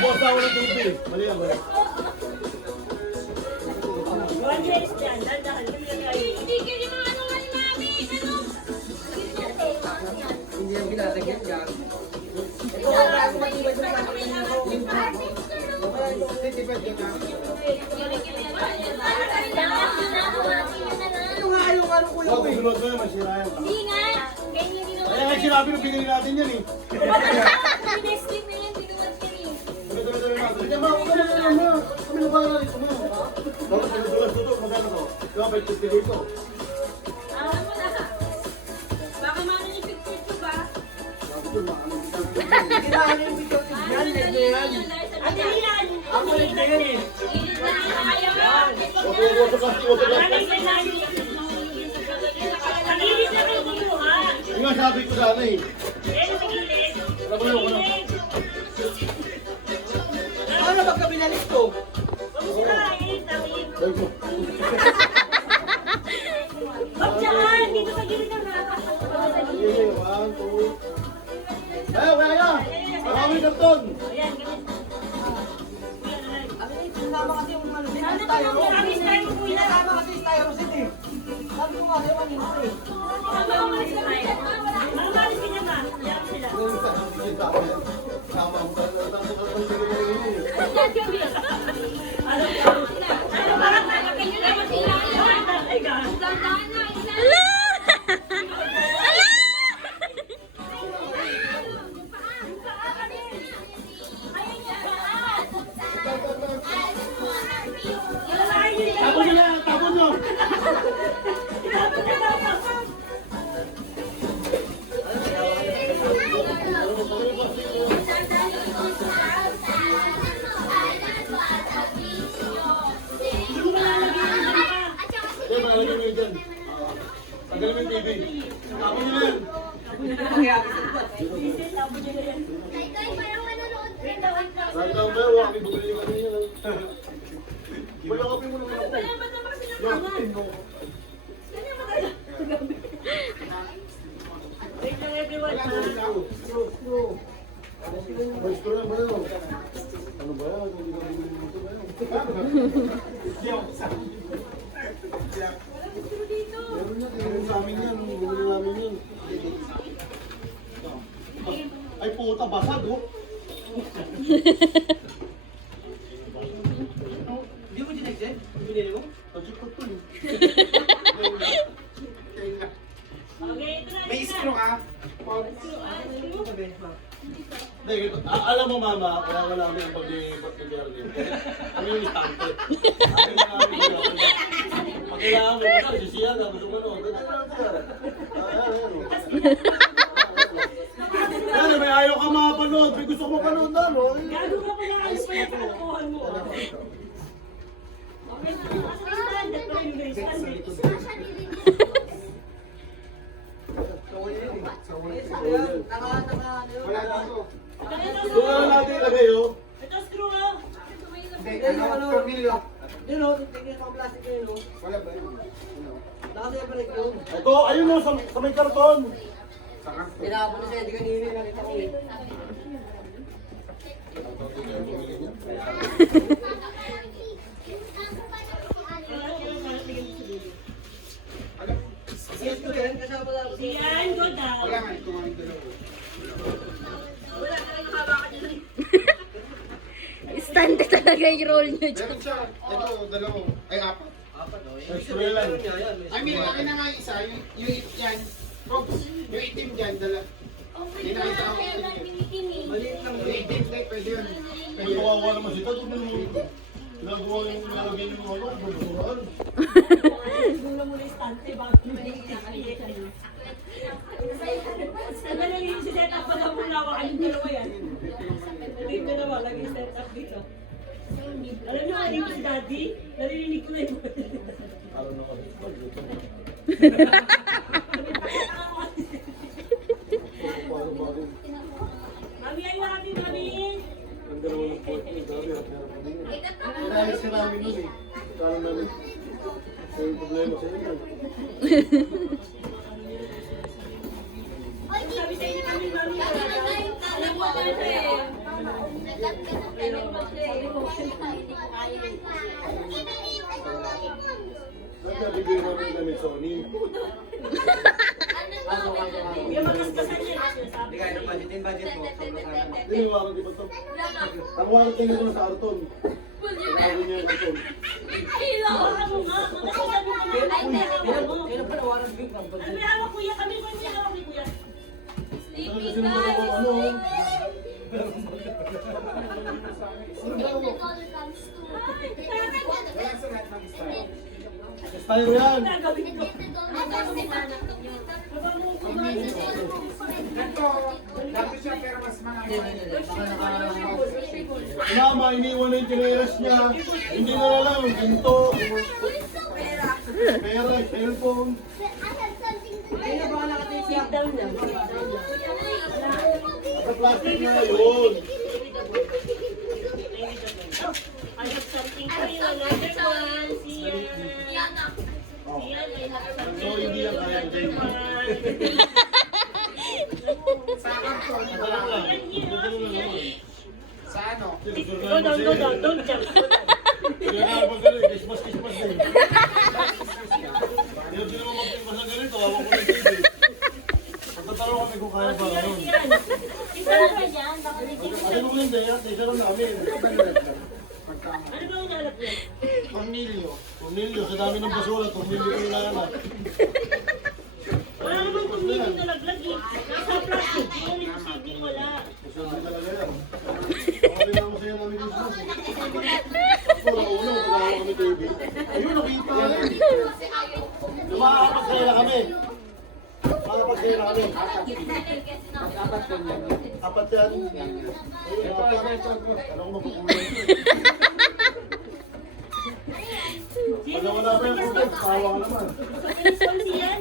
Boss ako ng tubig. Mali yan. Hindi yung ginatagyan ka. Huwag kusunod mo yan, masira yan. Hindi nga. Ganyan din Kaya nga sinabi nung pinili natin yan eh. Pinestip na yan, tinuwad ka eh. Tuloy-tuloy natin. Hindi, ma, huwag ka na. Kami na ba na rito mo? Bakit sinusulas ko to? Magkano to? Diba, 550 dito. Alam mo na. Baka maano yung picture ko ba? Kailangan yung video ko yan, medyo yan. Ate Milan! Ako rin na yan eh. Ilit na rin tayo. Huwag ka Maraming salamat. Pagilit na kayo kumuha. Yung nga sabi ko sana eh. Eh, pagilit. Ano ba kabinalis ko? Kamusta? Eh, tawin. Sabi ko. Wag dyan! Dito sa gilid ng Sige, 1, 2. Ayaw, kaya! Marami karton! Ayan, ganun. Ano yung sinama kasi yung ano, Sana tayo. pa marami tayo mo kuya. Sinama kasi yung tayo rosin eh. Sabi ko nga, ayaw nito eh. Mamalis ka tayo. Mamalis ka niya ba? Diyan sila. Sama mo talaga. Ano ba? Kayo na masila. Ay, God. Tapon nyo na! Tapon nyo! Hindi, malalagay mo yun dyan. Tagalin mo yung TV. Tapon nyo na yan. Right down there, wala kami bumili yung ano yun. Wala kami mo naman ako. Yakapin mo. Mas ko lang ba yun? Ano ba yan? Hindi ka bumili dito ba yun? Hindi ako sabi. Meron na, meron sa amin yan. Bumili namin yan. Ay puta, basag oh. Hindi mo dinag dyan? Binili mo? Tajik ko to eh. May screw ka? Hindi, alam mo mama, kaya wala kami yung pag-i-garden. Ano yung istante? Pag kailangan mo ito, sisiya ka, gusto mo ano. Yan, may ayaw ka makapanood. May gusto ko mapanood na, no? Gago ka pala. Ayos pala sa kalokohan mo. Okay, standard pa rin yung standard. Wala dito. Doon na natin ilagay, oh. Ito screw ah. Yun o, tingin ko ang plastic na yun o. Wala ba yun? Nakasaya pa rin yun. Ito, ayun oh, sa may karton. Tinapon na siya, di kanina nakita ko eh. Yes, ko yan, kasama lang. Yan, go down. Wala nga, ito nga yung dalawa. Wala ka lang hawakan dyan. Stante talaga yung roll nyo dyan. Meron siya. Ito, dalawa. Ay, apat. Apat o. Extra lang. I mean, akin na nga isa. Yung yan. Props. Yung itim dyan, dala. Hindi nakita ako. Maliit lang. Yung itim, like, pwede yun. Ay, kawawa naman si Tato. Ginagawa yung nilagay yung ano, basuraan. Muna muna yung stante bago Sabi lang yung set up pa na muna hawakan yung dalawa yan. Hindi ko naman lagi set up dito. Alam niyo kanina si Daddy, narinig ko na yung Alam na kasi. Bago-bago. Mami, ay mami, mami! Ang dalawa ng point niya, grabe, harap pa din yun. Inayos ka namin nun eh. Kala namin, may problema sa inyo. Sabi sa inyo mami, mami! Nagkabigay namin kami Sony. Yung magaskasan niya, sinasabi ko. Diniwakan di ba ito? Ang wakan tayo ko sa Arton. Tawagin niya yung Arton. Baka mo nga, magaskasan mo kami. Kailan pa nawaran big ang Ano may hawak kuya? Kami ko yung hawak ni kuya. Ano kasi naman ako ano? Tayo yan. Gagawin ko. Mama, iniwan na yung tineras niya. Hindi na lang, ginto. Pera, cellphone. Sit down na. Sa plastic na yun. I have something for you, another one. See ya. See ya, I have something So, for hindi you, yan kaya another ko. one. Sa ano? Go down, go down, don't jump. Go down. Kaya nga pag gano'n, kismas din. Hindi naman magpimpas na ganito, awak ko ng TV. Pagtataro kami kung kaya pa gano'n. Kasi nung hindi, isa lang namin. Ano ba yung nalap yan? Cornelio. Tumilyo, sa dami ng basura, tumilyo ko yung nanak. Wala naman tumingin na laglag eh. Nasa plastic. Yung receiving wala. Sabi talaga yan. Sabi na ako sa'yo namin yung sus. Wala ulo, wala kami TV. Ayun, nakita rin. Lumakapag na kami. Makapag na kami. Apat yan. Ayun, apat. Alam ko mapukulong. Pag wala pa yung kulong, tawa ka naman. Gusto ko siyan?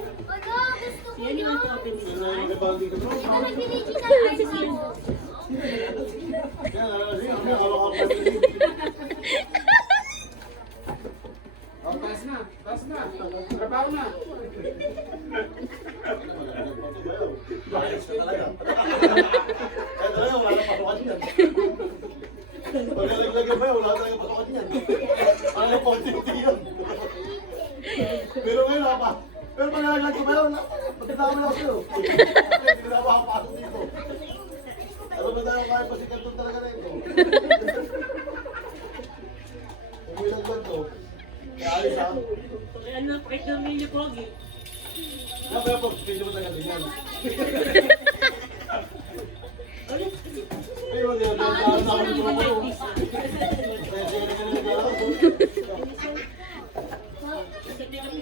Siyan yung ang open Yun na yung nabanding ko. Yan, sige, kami hawak ka pa rin. Oh, taas na. Taas na. Trabaho na. Ayos ka talaga. Kaya talaga, wala nang pasukan yan. Pag nalaglagan ba yan, wala talaga pasukan yan. Ano po, yun. Pero ngayon, pa. Pero pag nalaglag ko ba yan, matindami na ako sa'yo. Kasi hindi na makapasok dito. Ano ba tayo kaya pasikat doon talaga na ito? Kung may naglag to, kaya alis ha. Kaya ano, kahit na may pogi. Kaya po, pwede mo talaga din yan. Pero hindi na dahil na ako nito mo. Kaya sige na naglag ako.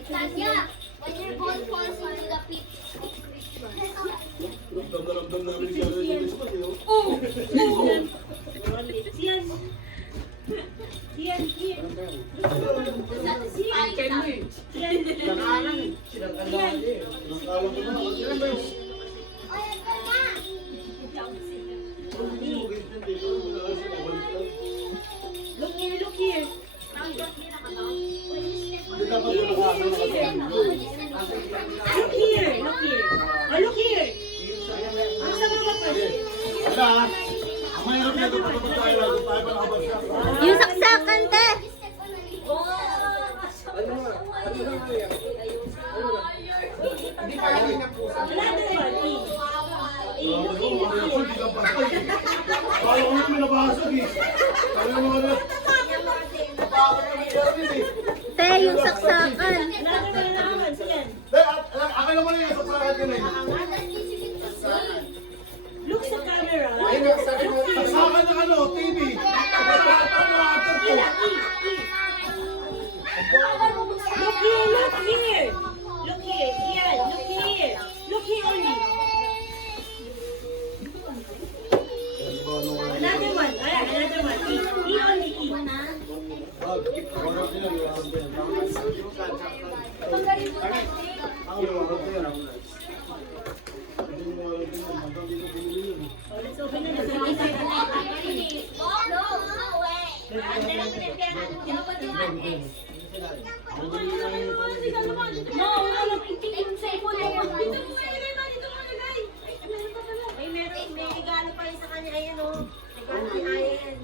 Tanya, when your ball falls into the pit. Ramdam namin siya na yung Christmas, eh, oh. Siyan. Siyan, siyan. Satisfying na. Siyan. Langanan. Nakakalap ko na. Ilan ba yung... O, yan ka na. Hindi mo ganyan dito. Wala kasi nabalik lang. Look here, look here. Hindi dapat yung nakaano nakatulog. Look here, look here. Oh, look here. Ang sama ba pa? Wala. Ang mahirap na ito, patutot tayo pa nakabagsak. Yung saksakan, te! Hindi pa kami ng pusa. Another one, eh. Hindi ka patay. Kala ko yung pinabasag eh. Kala mo ano. Napakot kami galing eh. Te, yung saksakan. Another one naman, siyan. Akin naman na yan sa prakat yun eh. Look sa camera. Ayun ang sabi mo. Saksakan ng ano, TV. Ano atin to? Look here, look here. Look here, siyan, look here. Look here only. Another one, another one. E only, E. Oh, let's open na natin. No, no way. No, wala lang itingin sa ipon na yan. May regalo pa rin sa kanya. Ayan o. Regalo ni Ayan.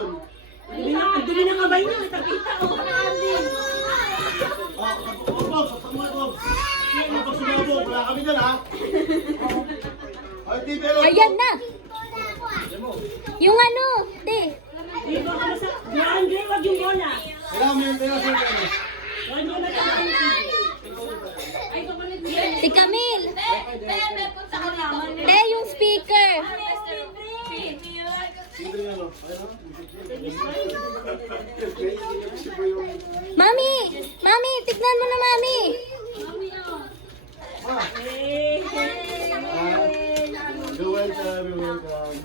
automation. Ang dumi ng kamay niya, nakita ko. Bob, saksak mo ito. Pag sumabog, wala kami dyan ha. Ay, TV, ano? Ayan na. Yung ano, te. Hindi ba ka nasa... Andre, wag yung bola. Kailangan mo yung pera sa ano. Wag yung bola sa Si Camille. Bebe, punta ka naman. Te, yung speaker. Sige nga, no? Ayun, Mami! Mami, tignan mo na, Mami. You're welcome, you're welcome.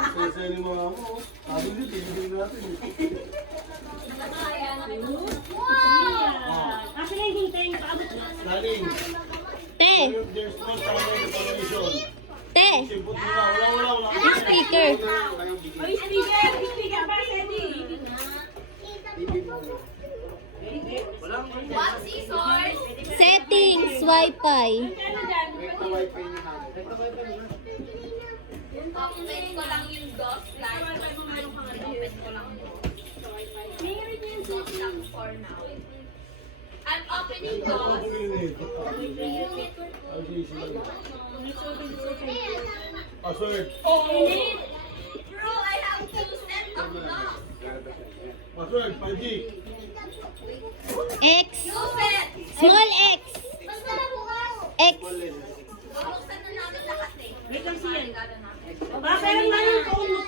Kasi ni mga mo, sabi nyo, tigil natin. Kasi na yung hintay, paabot na. Daling, Te, there's no time for information. te. Simpot mo na, wala. Yung speaker. Oy, speaker pa, Teddy. What scissors? Settings, Wi-Fi. Open ko lang yung DOS line. Open ko lang yung DOS lang for now. I'm opening DOS. Password. Bro, I have 2 sets of DOS. Password, 5G. X. 2 sets. Small X. Basta na bukas. X. Bubuksan na namin lahat eh. Wait lang siya. Regalo namin. Ba, pero nga yung phone mo,